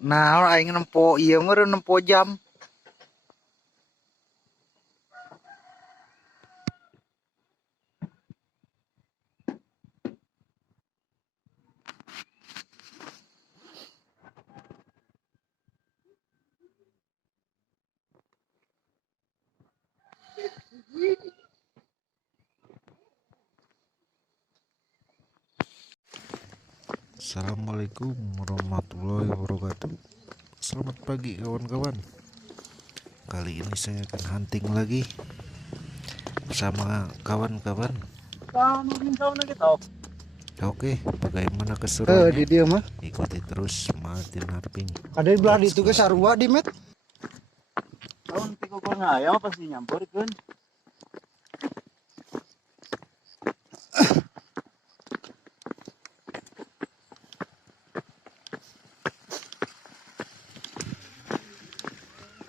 Nah, aing nempo ieu meureun nempo jam. Assalamualaikum warahmatullahi wabarakatuh. Selamat pagi kawan-kawan. Kali ini saya akan hunting lagi bersama kawan-kawan. Oke, bagaimana Di keseruannya? dia mah. Ikuti terus Martin Harping. Ada di belah Let's ditu go. ge sarua di met. Tahun tiga kurang ayam pasti nyamperkeun.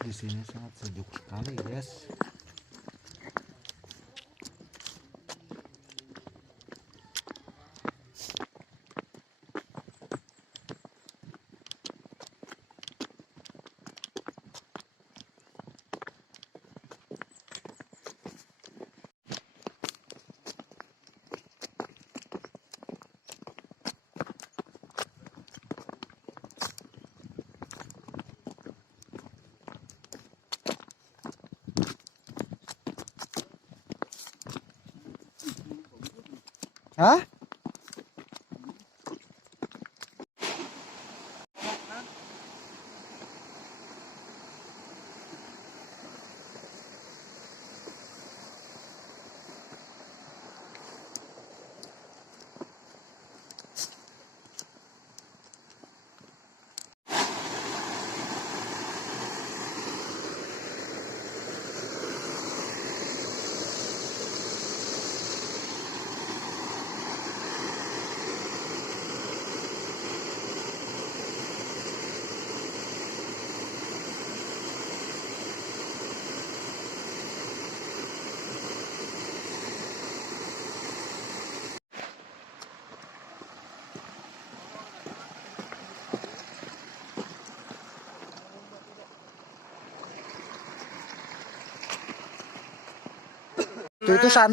Di sini sangat sejuk sekali, guys. Hah?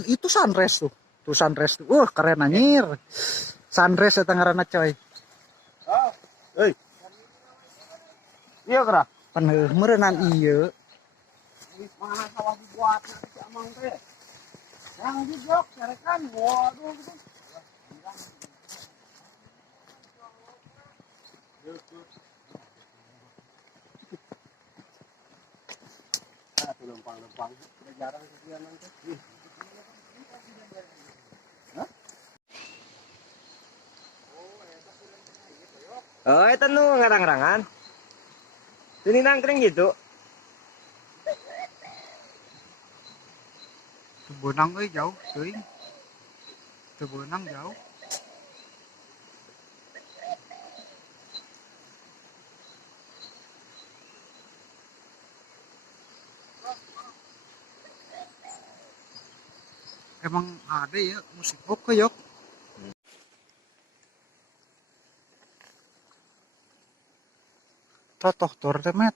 Itu sunrise tuh. Tuh sunrise tuh. Keren anjir. Sunrise eta ngaranna coy. Hei. Iya kera. Pan meureunan ieu. Mana sawah dibuat si Amang teh. Yang dijok cerekan. Waduh gitu. Lempang-lempang. Jarang sekian nanti. Oh, itu nu ngarang-ngarangan. Sini nangkring gitu. Teu beunang euy jauh teuing. Teu beunang jauh. Emang ada ya musik pop yok. Totoh tor teh met.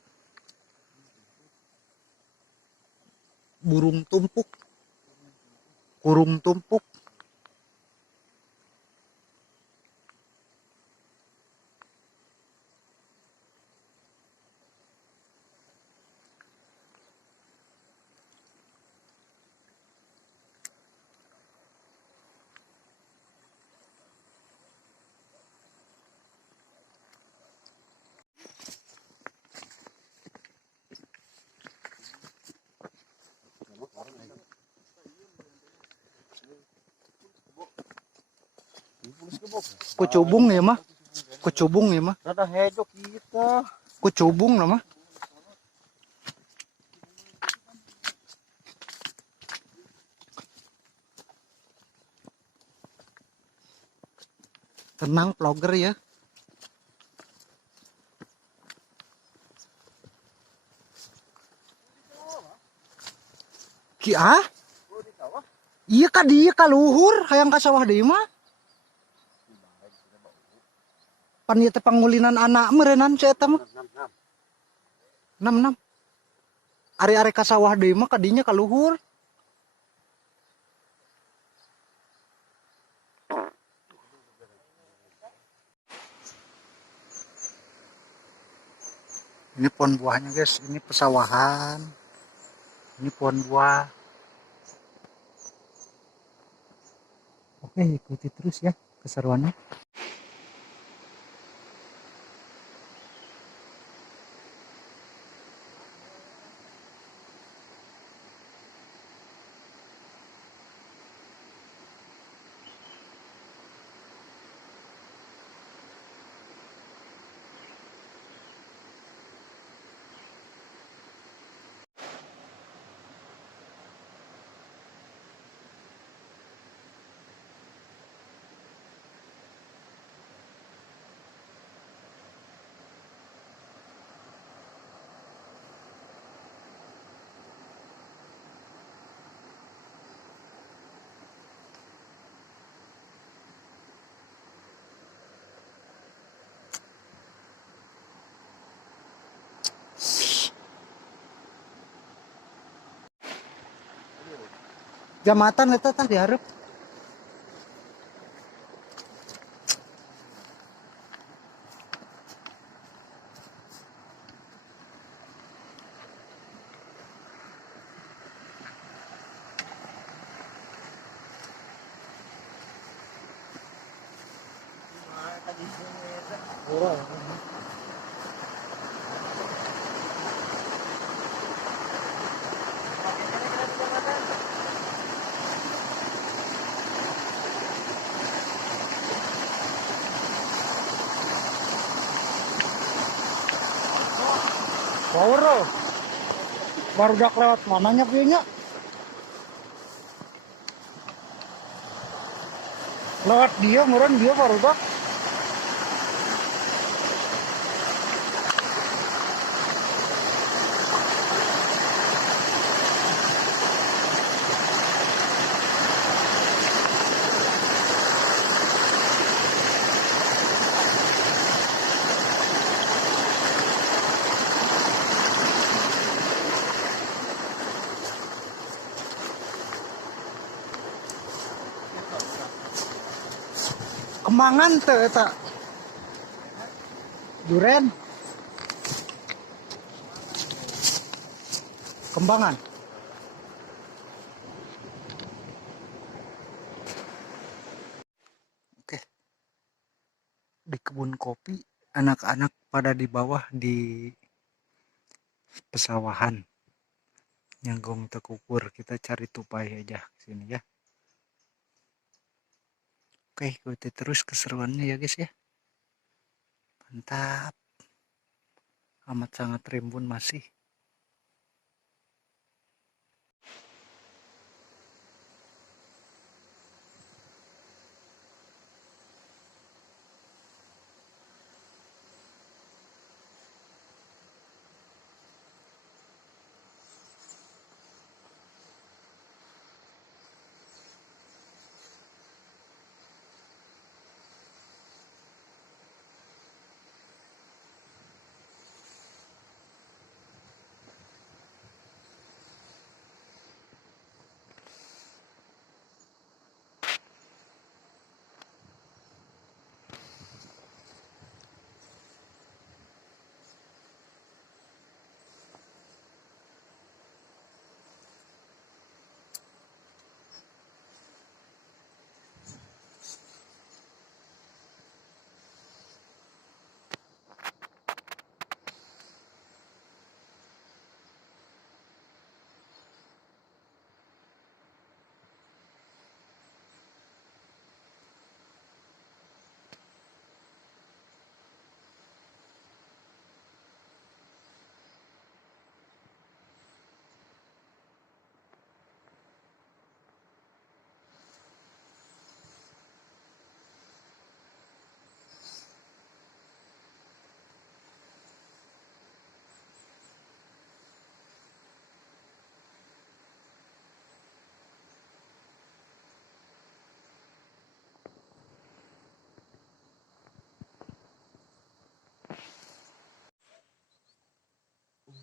Burung tumpuk. Kurung tumpuk. Kucubung ya mah. Kucubung ya mah. Rada hejok kita. Kucubung lah mah. Tenang vlogger ya. Ki ah? Iya ka dieu ka luhur hayang ka sawah deui mah. pan ieu teh pangulinan anak meureunnan sia eta mah. 6 Ari-ari ka sawah deui mah kadinya ka luhur. Ini pohon buahnya guys, ini pesawahan. Ini pohon buah. Oke, ikuti terus ya keseruannya. Jamatan eta tah dihareup. Power baru dak lewat mananya pieu nya? Lewat dia meureun dia baru dak. Kemangan teh eta. Duren. Kembangan. Oke. Di kebun kopi, anak-anak pada di bawah di pesawahan. Nyanggong tekukur, kita cari tupai aja sini ya. Oke, ikuti terus keseruannya ya guys ya. Mantap. Amat sangat rimbun masih.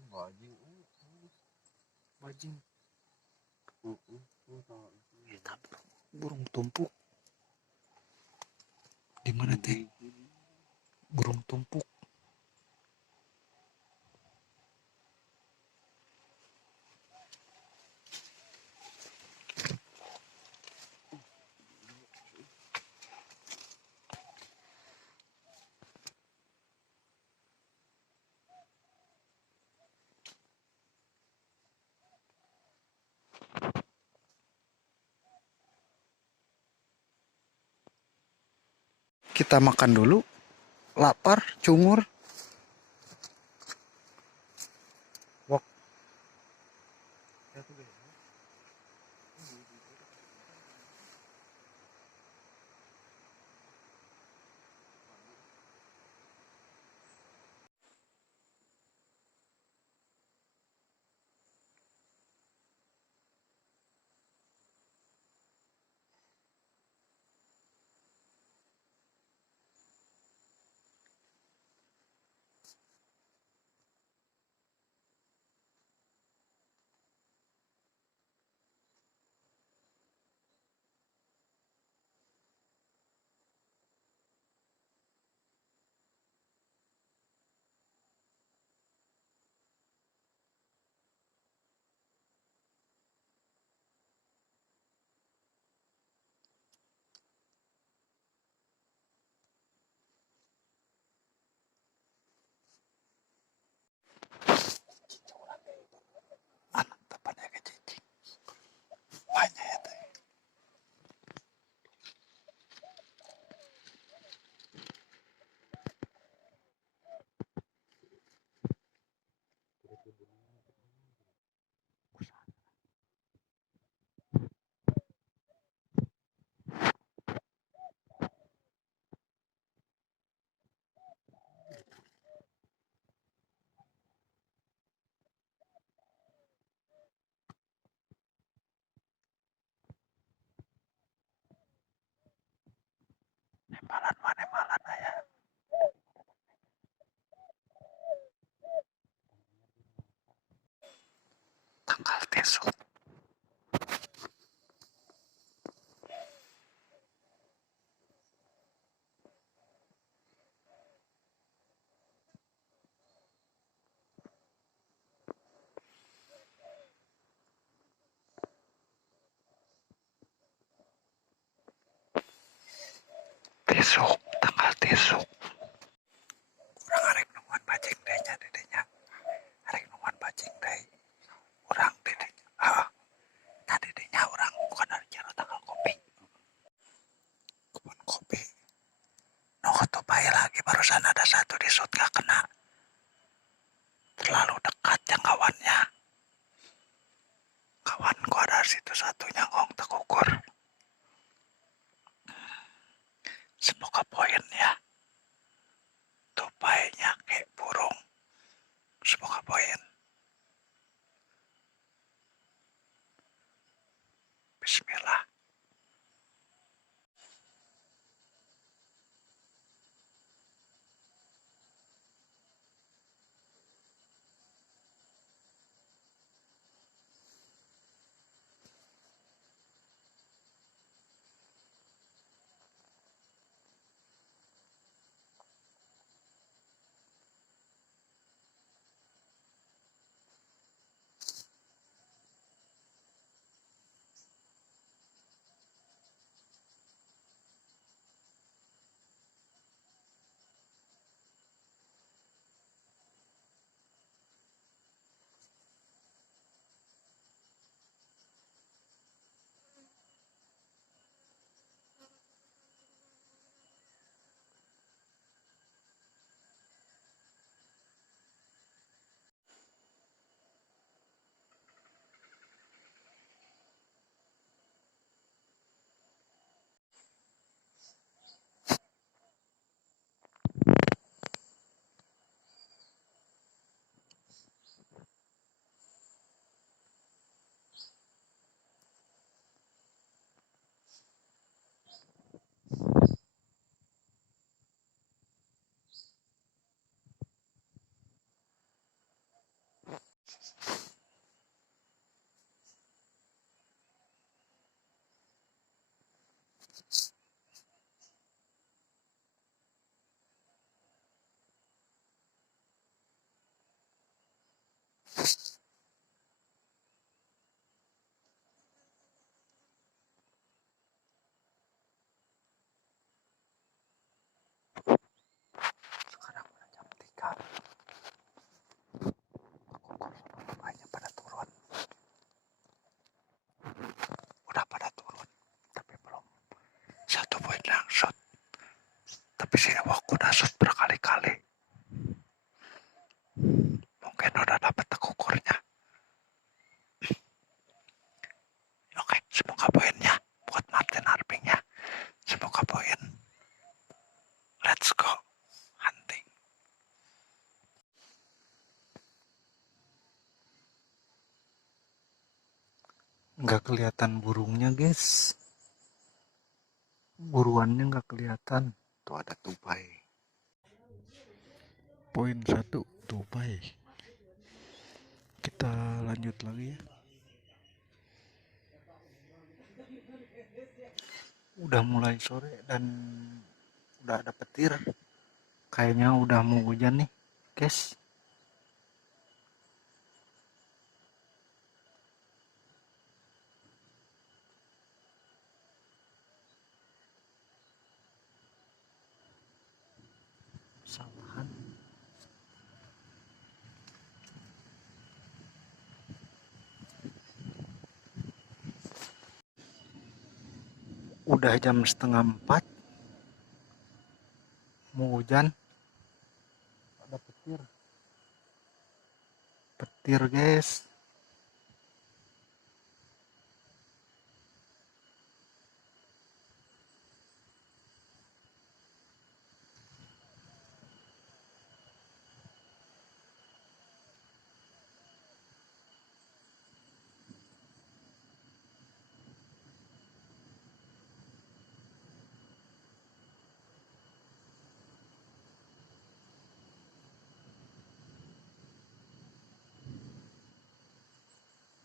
bajing. Bajing. Tahu. Kita burung tumpuk. Di mana teh? Burung tumpuk. Kita makan dulu. Lapar, cungur. Wok. Anak tepannya ke cicing. Banyak ya teh. Nemalan mana nemalan ayah. Tanggal tisu. Tisu. Tanggal tisu. Urang arek nunguan bajing dehnya dedenya. Arek nunguan bajing deh. Urang dedenya. Tadi dedenya urang bukan dari jero tanggal kopi. Kebun kopi. Nokoto bae lagi barusan ada satu di shoot gak kena. Terlalu dekat jangkauannya. Kawanku ada situ satunya ngong tekukur. Semoga poin ya. Tupainya kayak burung. Semoga poin. Bismillah. Sekarang udah jam 3. Banyak pada turun. Udah pada turun. Tapi belum satu poin langsung. Tapi si Ewok udah shoot berkali-kali. Mungkin udah dapat tekukurnya. Oke, semoga poinnya buat Martin Arpingnya. Semoga poin. Let's go hunting. Nggak kelihatan burungnya, guys. Buruannya nggak kelihatan. Tuh ada tupai. Poin 1 tupai. Kita lanjut lagi ya. Udah mulai sore dan udah ada petir. Kayaknya udah mau hujan nih, guys. Sawahan. Udah jam 3:30. Mau hujan. Ada petir. Petir, guys.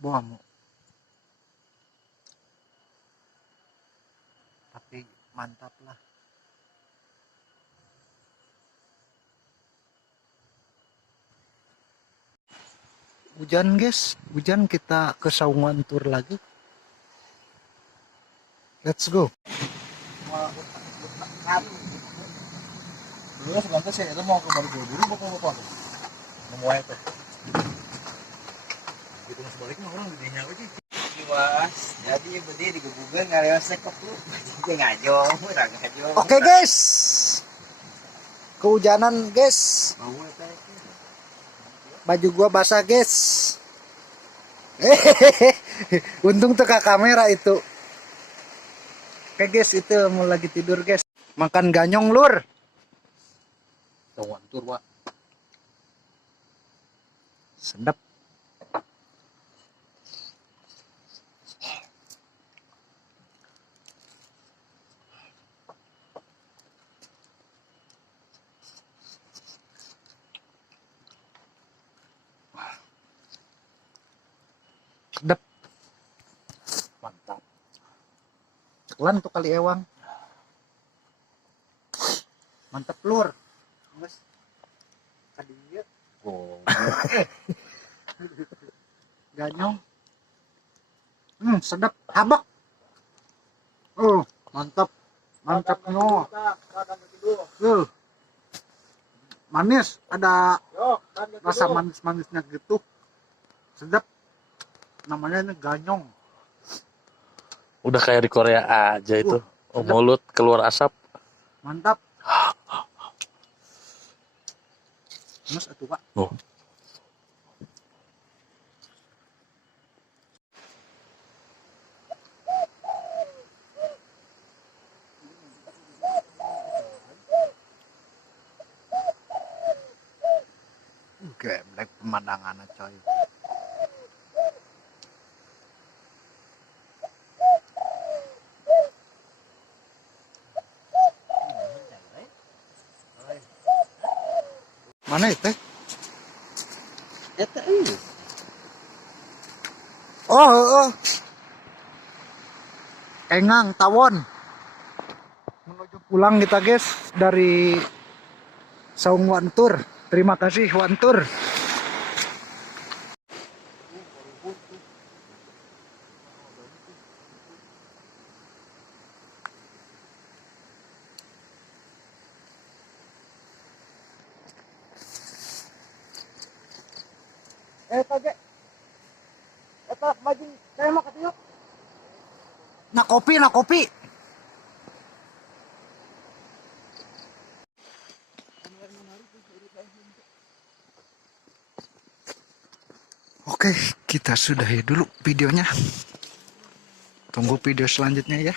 Bom. Tapi mantap lah. Hujan, guys. Hujan, kita ke Saungan Tour lagi. Let's go. Dulu sebentar sih itu mau kembali ke dulu bapak memulai tuh. Gitu sebaliknya orang gedenya apa sih? Mas, jadi berdiri digebugan ngareos sekop lu. Dia ngajong, urang ngajong. Oke, guys. Kehujanan, guys. Mau eta. Baju gua basah, guys. Untung teka kamera itu. Oke, guys, itu mau lagi tidur, guys. Makan ganyong, lur. Tawon tur wa. Sedap. Sedap. Mantap. Cekelan tuh kali ewang. Mantap, lur. Mas. Kadieu. Oh. Ganyong. Sedap. Habak. Mantap. Mantap no. Manis. Ada rasa manis-manisnya gitu. Sedap. Namanya ini ganyong. Udah kayak di Korea aja itu. Mulut keluar asap. Mantap. Mas atuh, Pak. Oh. Geblek pemandangannya, coy. Mana itu? Eta euy. Oh. Engang tawon. pulang kita guys dari Saung Wantur. Terima kasih Wantur. Kage. Eta bajing saya mah katanya. Nak kopi, nak kopi. Oke, kita sudahi dulu videonya. Tunggu video selanjutnya ya.